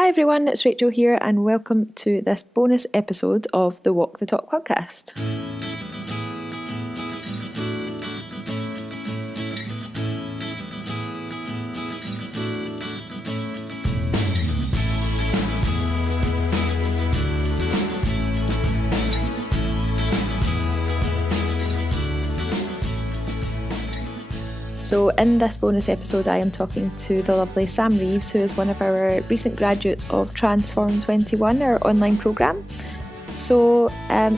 Hi everyone, it's Rachael here and welcome to this bonus episode of the Walk the Talk podcast. So in this bonus episode I am talking to the lovely Sam Reeves, who is one of our recent graduates of Transform 21, our online programme. So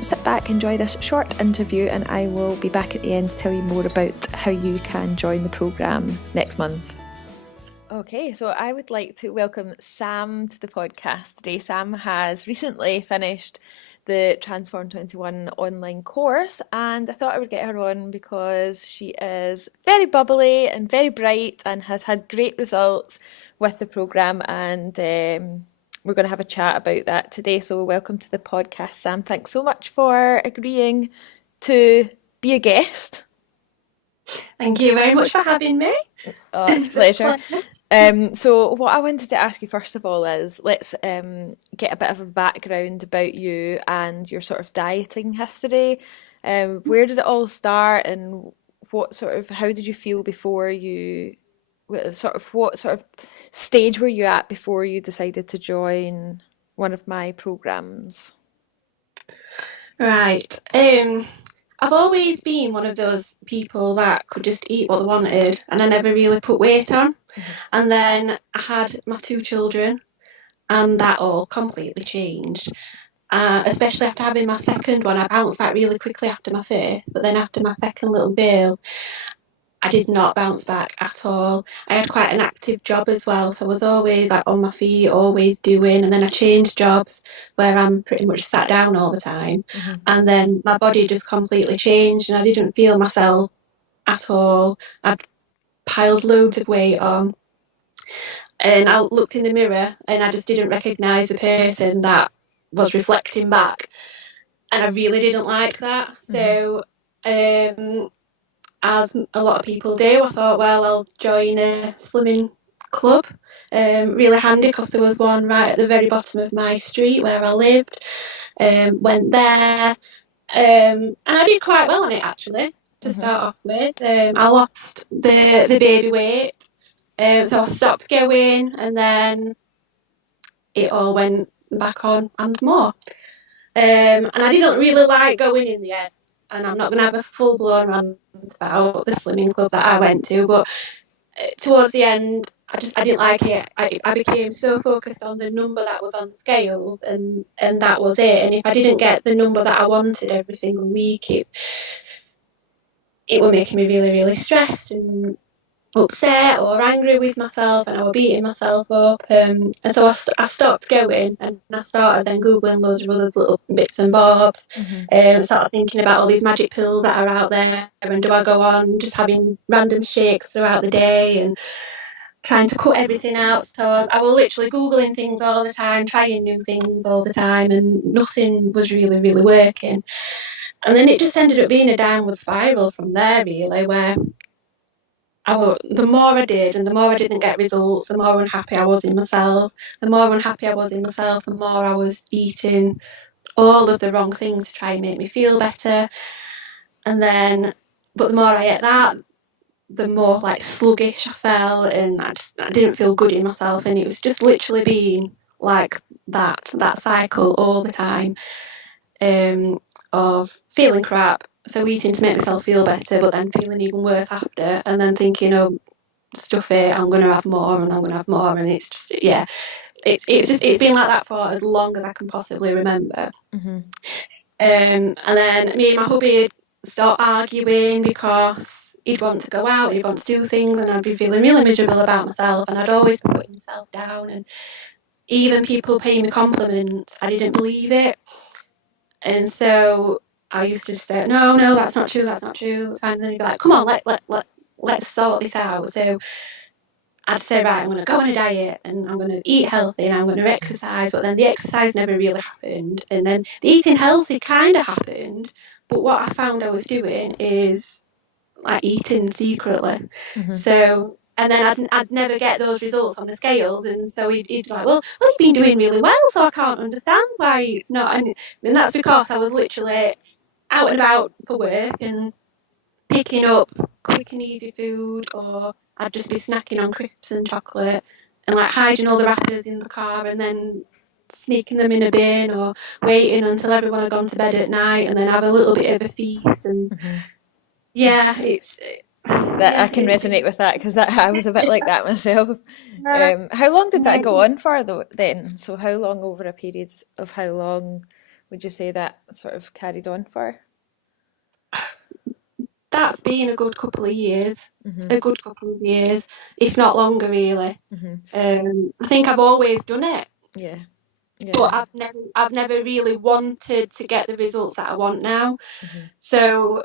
sit back, enjoy this short interview, and I will be back at the end to tell you more about how you can join the programme next month. Okay, so I would like to welcome Sam to the podcast today. Sam has recently finished the Transform 21 online course, and I thought I would get her on because she is very bubbly and very bright and has had great results with the programme, and we're going to have a chat about that today. So welcome to the podcast, Sam. Thanks so much for agreeing to be a guest. Thank you very much for having me. Oh, it's a pleasure. So what I wanted to ask you first of all is let's get a bit of a background about you and your sort of dieting history. Where did it all start, and how did you feel before you what sort of stage were you at before you decided to join one of my programs? Right. I've always been one of those people that could just eat what they wanted, and I never really put weight on. And then I had my two children, and that all completely changed. Especially after having my second one, I bounced back really quickly after my first, but then after my second little girl, I did not bounce back at all. I had quite an active job as well, so I was always like on my feet, always doing, and then I changed jobs where I'm pretty much sat down all the time. And then my body just completely changed and I didn't feel myself at all. I'd piled loads of weight on, and I looked in the mirror and I just didn't recognise the person that was reflecting back, and I really didn't like that. So as a lot of people do, I thought, well, I'll join a slimming club. Really handy because there was one right at the very bottom of my street where I lived. Went there, and I did quite well on it actually. To start off with, I lost the baby weight, so I stopped going, and then it all went back on and more. And I didn't really like going in the end. And I'm not going to have a full-blown rant about the slimming club that I went to, but towards the end, I didn't like it. I became so focused on the number that was on the scale, and that was it. And if I didn't get the number that I wanted every single week, it was making me really, really stressed and upset or angry with myself, and I was beating myself up, and so I stopped going, and I started then googling loads of other little bits and bobs, and started thinking about all these magic pills that are out there, and do I go on just having random shakes throughout the day and trying to cut everything out. So I was literally googling things all the time, trying new things all the time, and nothing was really, really working. And then it just ended up being a downward spiral from there, really, where the more I did and the more I didn't get results, the more unhappy I was in myself. The more unhappy I was in myself, the more I was eating all of the wrong things to try and make me feel better. And then, but the more I ate that, the more like sluggish I felt, and I didn't feel good in myself. And it was just literally being like that cycle all the time, of feeling crap, so eating to make myself feel better, but then feeling even worse after, and then thinking, oh, stuff it, I'm going to have more, and I'm going to have more, and it's just, yeah, it's been like that for as long as I can possibly remember. And then me and my hubby start arguing because he'd want to go out, he'd want to do things, and I'd be feeling really miserable about myself, and I'd always be putting myself down, and even people paying me compliments, I didn't believe it. And so I used to say, no, that's not true, it's fine. And then he'd be like, come on, let's sort this out. So I'd say, right, I'm going to go on a diet, and I'm going to eat healthy, and I'm going to exercise. But then the exercise never really happened. And then the eating healthy kind of happened. But what I found I was doing is like eating secretly. So and then I'd never get those results on the scales, and so he'd be like, well, you've been doing really well, so I can't understand why it's not. And that's because I was literally out and about for work and picking up quick and easy food, or I'd just be snacking on crisps and chocolate and like hiding all the wrappers in the car and then sneaking them in a bin, or waiting until everyone had gone to bed at night and then have a little bit of a feast. And yeah, it's That I can it's resonate with that, because that I was a bit like that myself. How long did that go on for though then? So how long, over a period of how long would you say that sort of carried on for? that's been a good couple of years, Hmm. a good couple of years, if not longer, really. Hmm. I think I've always done it, Yeah, but yeah. I've never really wanted to get the results that I want now. Hmm. So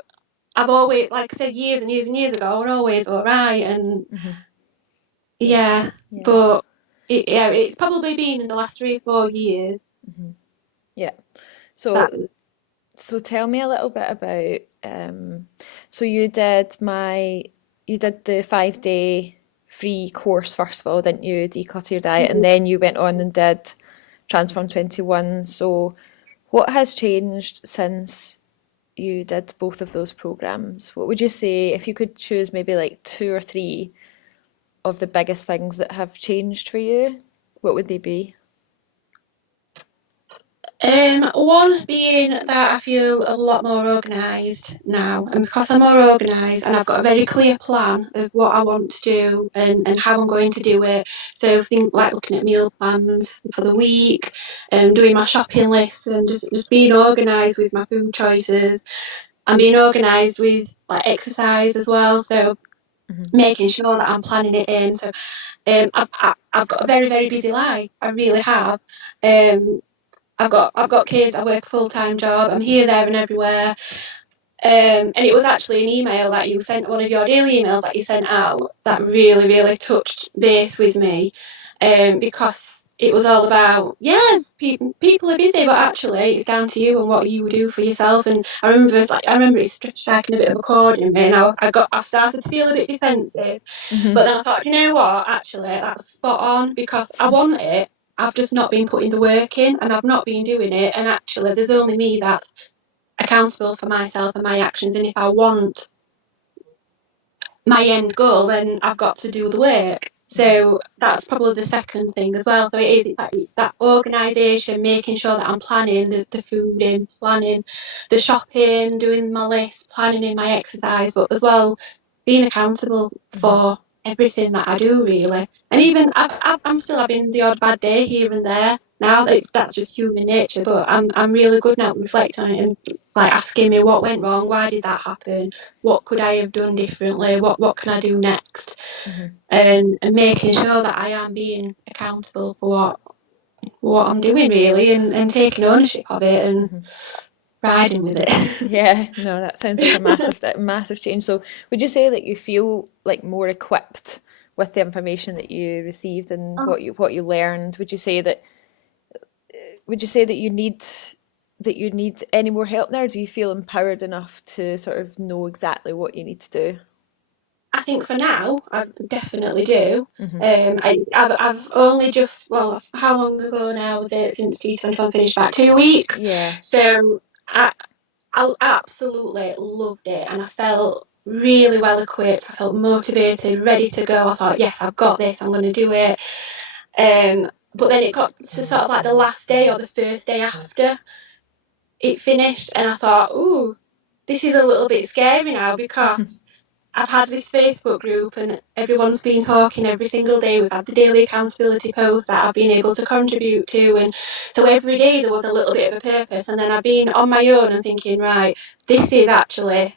I've always, like I said, years and years and years ago, we're always all right, and Hmm. Yeah, yeah, yeah. but it's probably been in the last 3 or 4 years Hmm. Yeah. So that. so tell me a little bit about so you did the 5 day free course first of all, didn't you? Declutter your diet, and then you went on and did Transform 21. So what has changed since you did both of those programs? What would you say, if you could choose maybe like two or three of the biggest things that have changed for you? What would they be? One being that I feel a lot more organised now, and because I'm more organised and I've got a very clear plan of what I want to do and how I'm going to do it. So think like looking at meal plans for the week, doing my shopping lists, and just being organised with my food choices, and being organised with like exercise as well. So Hmm. making sure that I'm planning it in. So I've got a very very busy life. I really have. Um, I've got kids. I work a full time job. I'm here, there, and everywhere. And it was actually an email that you sent, one of your daily emails that you sent out, that really, really touched base with me, because it was all about, yeah, people are busy, but actually it's down to you and what you do for yourself. And I remember it striking a bit of a chord in me, and I started to feel a bit defensive. But Hmm. then I thought, you know what, actually that's spot on, because I want it. I've just not been putting the work in, and I've not been doing it. And actually, there's only me that's accountable for myself and my actions. And if I want my end goal, then I've got to do the work. So that's probably the second thing as well. So it's that organisation, making sure that I'm planning the food in, planning the shopping, doing my list, planning in my exercise, but as well being accountable Hmm. for everything that I do, really. And even I'm still having the odd bad day here and there. Now that's just human nature, but I'm really good now at reflecting on it and like asking me what went wrong, why did that happen, what could I have done differently, what can I do next, Hmm. and making sure that I am being accountable for what I'm doing, really, and taking ownership of it and Hmm. riding with it. Yeah, no, that sounds like a massive change. So, would you say that you feel like more equipped with the information that you received and what you learned? Would you say that you need any more help now? Do you feel empowered enough to sort of know exactly what you need to do? I think for now, I definitely do. Hmm. I've only just, well, how long ago now was it since T21 finished? About 2 weeks. Yeah. So I absolutely loved it, and I felt really well equipped. I felt motivated, ready to go. I thought, yes, I've got this. I'm going to do it. But then it got to sort of like the last day or the first day after it finished, and I thought, ooh, this is a little bit scary now, because I've had this Facebook group and everyone's been talking every single day. We've had the daily accountability posts that I've been able to contribute to. And so every day there was a little bit of a purpose. And then I've been on my own and thinking, right, this is actually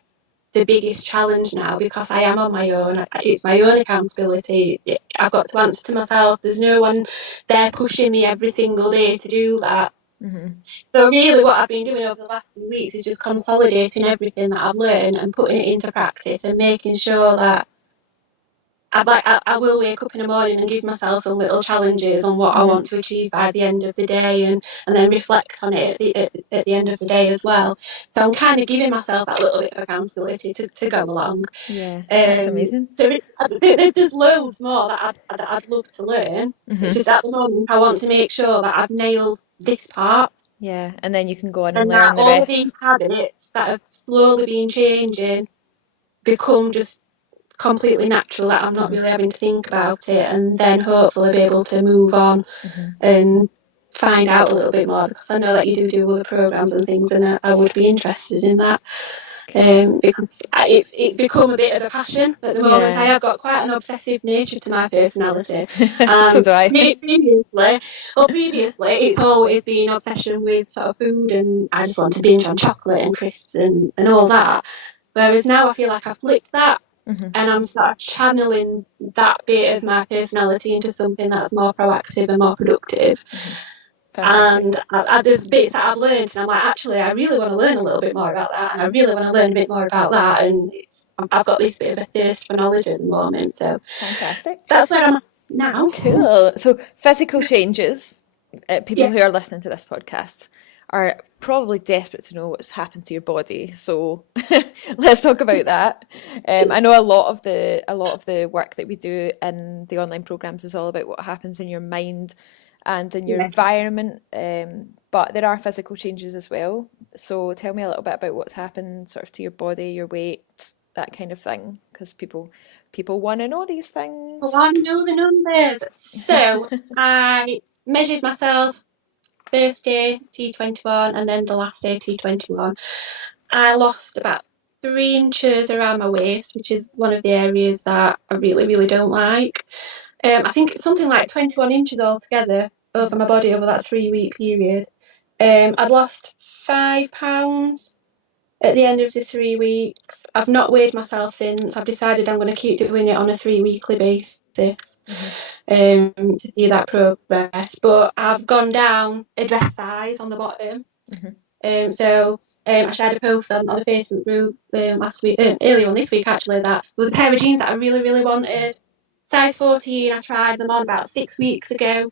the biggest challenge now, because I am on my own. It's my own accountability. I've got to answer to myself. There's no one there pushing me every single day to do that. Hmm. So really what I've been doing over the last few weeks is just consolidating everything that I've learned and putting it into practice and making sure that I will wake up in the morning and give myself some little challenges on what I want to achieve by the end of the day, and then reflect on it at the end of the day as well. So I'm kind of giving myself that little bit of accountability to go along. Yeah, that's amazing. There's loads more that I'd love to learn. It's just at the moment I want to make sure that I've nailed this part, Yeah, and then you can go on and and that learn the all rest. these habits that have slowly been changing become just completely natural, that I'm not really having to think about it, and then hopefully be able to move on and find out a little bit more, because I know that you do other programs and things, and I would be interested in that. Because it's become a bit of a passion at the moment. I Yeah. have got quite an obsessive nature to my personality. So do I. Previously, it's always been obsession with sort of food, and I just want to binge on chocolate and crisps and all that. Whereas now I feel like I've flipped that, and I'm sort of channeling that bit of my personality into something that's more proactive and more productive. Fantastic. And there's bits that I've learned, and I'm like, actually, I really want to learn a little bit more about that, and I really want to learn a bit more about that. And I've got this bit of a thirst for knowledge at the moment, so Fantastic. that's where I'm at now. Cool. So physical changes, people Yeah. who are listening to this podcast are probably desperate to know what's happened to your body. So let's talk about that. I know a lot of the work that we do in the online programs is all about what happens in your mind and in your Yeah. environment. But there are physical changes as well. So tell me a little bit about what's happened sort of to your body, your weight, that kind of thing, because people want to know these Well, things. I know the numbers. So I measured myself first day T21 and then the last day T21. I lost about 3 inches around my waist, which is one of the areas that I really, really don't like. I think it's something like 21 inches altogether over my body over that 3 week period. I'd lost 5 pounds at the end of the 3 weeks. I've not weighed myself since. I've decided I'm going to keep doing it on a 3 weekly basis to see that progress. But I've gone down a dress size on the bottom. I shared a post on the Facebook group last week, earlier on this week actually, that there was a pair of jeans that I really, really wanted. Size 14, I tried them on about 6 weeks ago,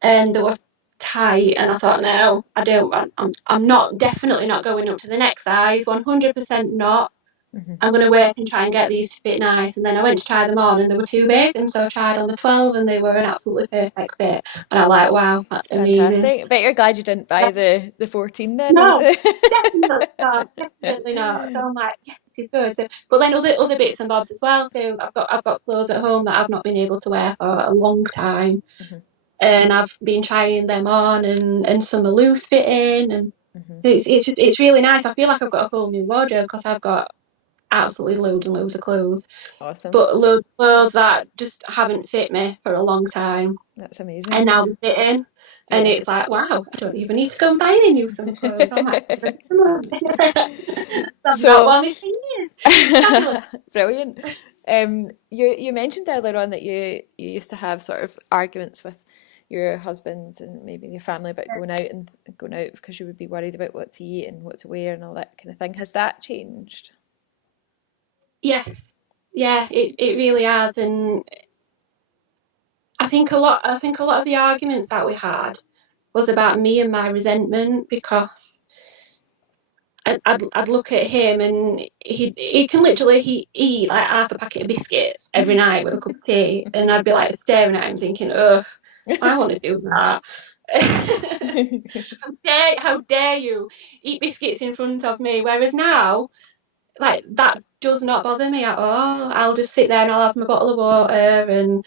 and they were tight, and I thought, no, I don't, I'm not, definitely not going up to the next size, 100% not. I'm going to work and try and get these to fit nice. And then I went to try them on, and they were too big, and so I tried on the 12, and they were an absolutely perfect fit. And I was like, wow, that's amazing. Fantastic. Bet you're glad you didn't buy the 14 then. No, definitely not. Definitely not. So I'm like, yes, this is good. So, but then other bits and bobs as well. So I've got clothes at home that I've not been able to wear for a long time, and I've been trying them on, and some are loose fitting, and so it's really nice. I feel like I've got a whole new wardrobe because I've got absolutely loads and loads of clothes, Awesome. but loads of clothes that just haven't fit me for a long time, That's amazing. and now they're fitting. And Yeah. it's like, wow, I don't even need to go and buy any new summer clothes. I'm like, come on. I've not So worn this in years. Fabulous. brilliant. You mentioned earlier on that you used to have sort of arguments with your husband and maybe your family about going out because you would be worried about what to eat and what to wear and all that kind of thing. Has that changed? Yes. Yeah, it really has. And I think a lot of the arguments that we had was about me and my resentment, because I'd look at him, and he can literally he eat like half a packet of biscuits every night with a cup of tea, and I'd be like staring at him thinking, ugh, I want to do that. How dare you eat biscuits in front of me? Whereas now, like, that does not bother me at all. I'll just sit there and I'll have my bottle of water, and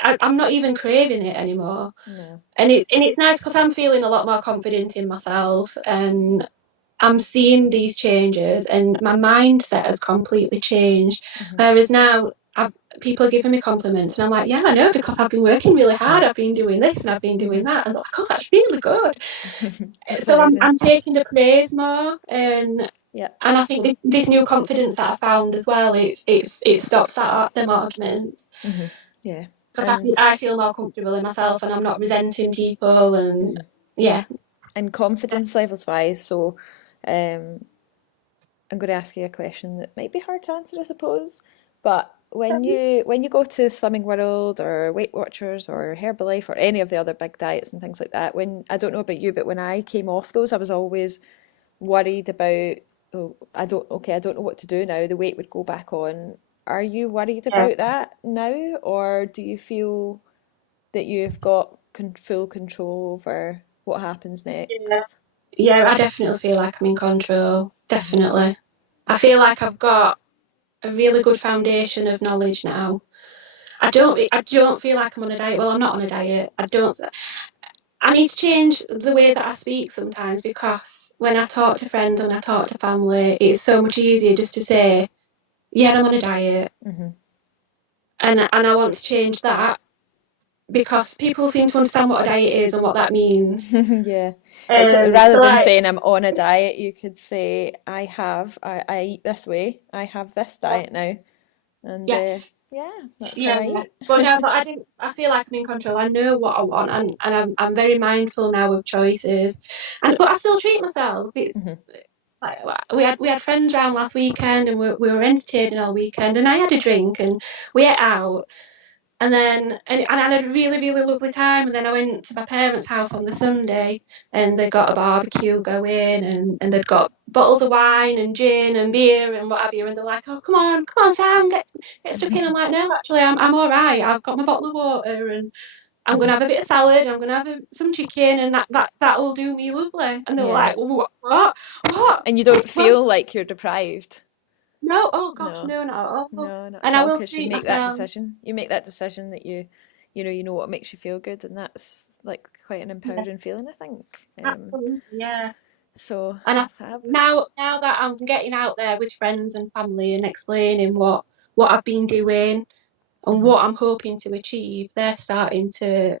I'm not even craving it anymore. No. And it's nice because I'm feeling a lot more confident in myself, and I'm seeing these changes, and my mindset has completely changed. Whereas now, people are giving me compliments, and I'm like, yeah, I know, because I've been working really hard. I've been doing this and I've been doing that, and they're like, oh, that's really good. That's So I'm, amazing. I'm taking the praise more, Yeah. and I think this new confidence that I found as well, it stops them arguments, Yeah. because And I feel more comfortable in myself, and I'm not resenting people, and yeah. and confidence levels wise, so um I'm going to ask you a question that might be hard to answer, I suppose, but when you go to Slimming World or Weight Watchers or Herbalife or any of the other big diets and things like that, when I don't know about you, but when I came off those, I was always worried about, oh, I don't know what to do now. The weight would go back on. Are you worried Yeah. about that now, or do you feel that you've got full control over what happens Yeah. next? Yeah, I definitely feel like I'm in control. Definitely. I feel like I've got a really good foundation of knowledge now. I don't feel like I'm on a diet. Well, I'm not on a diet. I need to change the way that I speak sometimes, because when I talk to friends, when I talk to family, it's so much easier just to say, yeah, I'm on a diet. Mm-hmm. And I want to change that, because people seem to understand what a diet is and what that means. Yeah. It's rather So than like, saying I'm on a diet, you could say I eat this way. I have this diet now. And yes, yeah, that's how yeah. I eat. But no, but I didn't. I feel like I'm in control. I know what I want, and I'm very mindful now of choices. But I still treat myself. It's Hmm. like, we had friends around last weekend, and we were entertaining all weekend, and I had a drink, and we ate out. And then and I had a really, really lovely time. And then I went to my parents' house on the Sunday, and they got a barbecue going, and they'd got bottles of wine and gin and beer and what have you. And they're like, "Oh, come on, Sam, get stuck in." I'm like, "No, actually, I'm all right. I've got my bottle of water, and I'm gonna have a bit of salad. And I'm gonna have some chicken, and that'll do me lovely." And they were Yeah. like, What?" And you don't Well, feel like you're deprived. no, oh gosh, No, no, not at all. no, not And at I all. will Because you treat make that myself. decision. You make that decision that you know what makes you feel good, and that's like quite an Yeah, empowering feeling, I think. absolutely, yeah. So And fab. now that I'm getting out there with friends and family and explaining what I've been doing and Hmm. what I'm hoping to achieve, they're starting to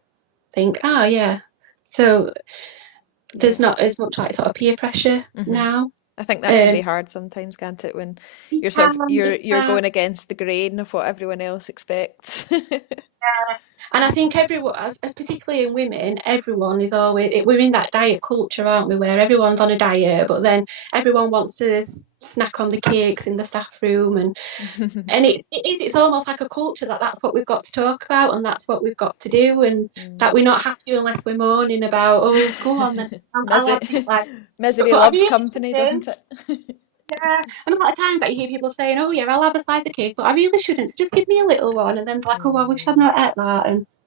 think, oh yeah. So there's Yeah. not as much like sort of peer pressure Hmm. now. I think that can be Um, hard sometimes, can't it? When it you're sort of can, it you're can. going against the grain of what everyone else expects. And I think everyone, particularly in women, everyone is always, we're in that diet culture, aren't we, where everyone's on a diet, but then everyone wants to snack on the cakes in the staff room. And it's almost like a culture that that's what we've got to talk about, and that's what we've got to do, and Mm. that we're not happy unless we're moaning about, oh, go on then, I'll have it. Misery, Like, misery but I loves really company, shouldn't. doesn't it? Yeah, and a lot of times I hear people saying, oh yeah, I'll have a slice of cake, but I really shouldn't. So just give me a little one, and then they're like, oh, I wish I'd Mm. not ate that,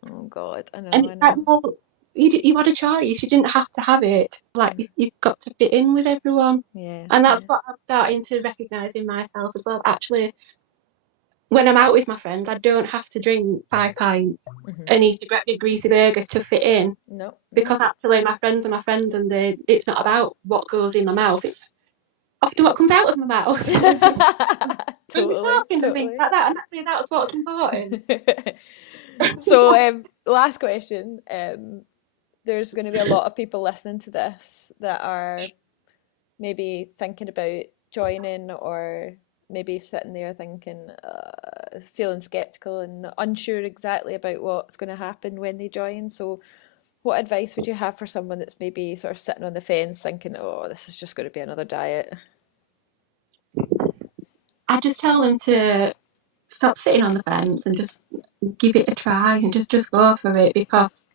Oh God, I and know, I it's like, know. well, you had a choice. You didn't have to have it. Like you've got to fit in with everyone, Yeah, and that's yeah. what I'm starting to recognise in myself as well. Actually, when I'm out with my friends, I don't have to drink 5 pints Hmm. and eat a big greasy burger to fit in, No, no. because actually my friends are my friends, and it's not about what goes in my mouth. It's often what comes out of my mouth. When we're Totally, talking and things totally. like that, and actually that's what's important. So, last question. There's going to be a lot of people listening to this that are maybe thinking about joining, or maybe sitting there thinking, feeling skeptical and unsure exactly about what's going to happen when they join. So, what advice would you have for someone that's maybe sort of sitting on the fence thinking, oh, this is just going to be another diet? I just tell them to stop sitting on the fence and just give it a try, and just go for it, because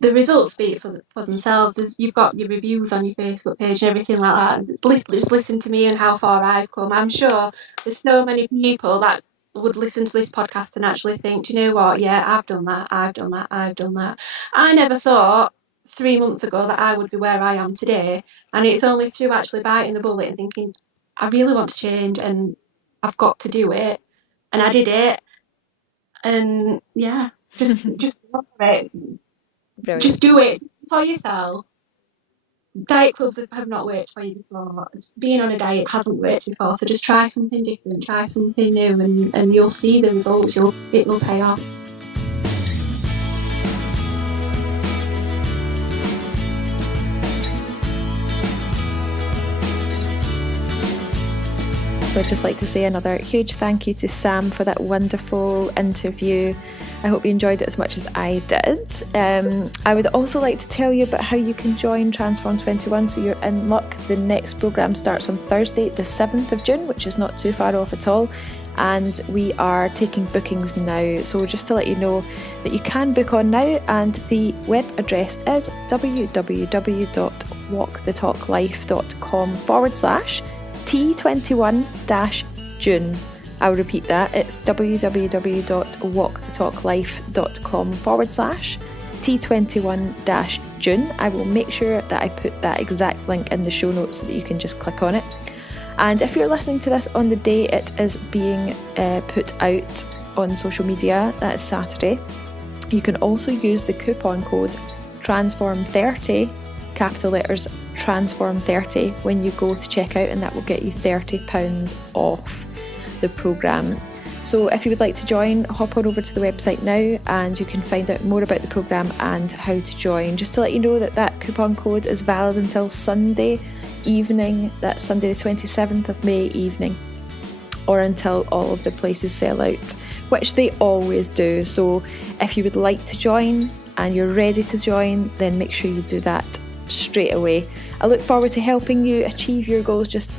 the results speak for themselves. You've got your reviews on your Facebook page and everything like that. Just listen to me and how far I've come. I'm sure there's so many people that would listen to this podcast and actually think, do you know what? Yeah, I've done that. I've done that. I've done that. I never thought 3 months ago that I would be where I am today. And it's only through actually biting the bullet and thinking, I really want to change, and I've got to do it. And I did it. And yeah, just go for it. Just Brilliant. do it for yourself. Diet clubs have not worked for you before. Being on a diet hasn't worked before, so just try something different, try something new, and you'll see the results. It will pay off. So I'd just like to say another huge thank you to Sam for that wonderful interview. I hope you enjoyed it as much as I did. I would also like to tell you about how you can join Transform 21 so you're in luck. The next programme starts on Thursday, the 7th of June, which is not too far off at all. and we are taking bookings now. So just to let you know that you can book on now, and the web address is www.walkthetalklife.com/T21-June. I'll repeat that, it's www.walkthetalklife.com/T21-June. I will make sure that I put that exact link in the show notes so that you can just click on it. And if you're listening to this on the day it is being put out on social media, that is Saturday, you can also use the coupon code TRANSFORM30, capital letters TRANSFORM30, when you go to checkout, and that will get you £30 off the programme. So if you would like to join, hop on over to the website now and you can find out more about the programme and how to join. Just to let you know that that coupon code is valid until Sunday evening, that's Sunday the 27th of May evening, or until all of the places sell out, which they always do. So if you would like to join and you're ready to join, then make sure you do that straight away. I look forward to helping you achieve your goals just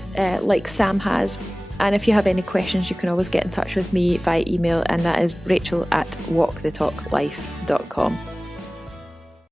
like Sam has. And if you have any questions, you can always get in touch with me via email, and that is Rachael@walkthetalklife.com.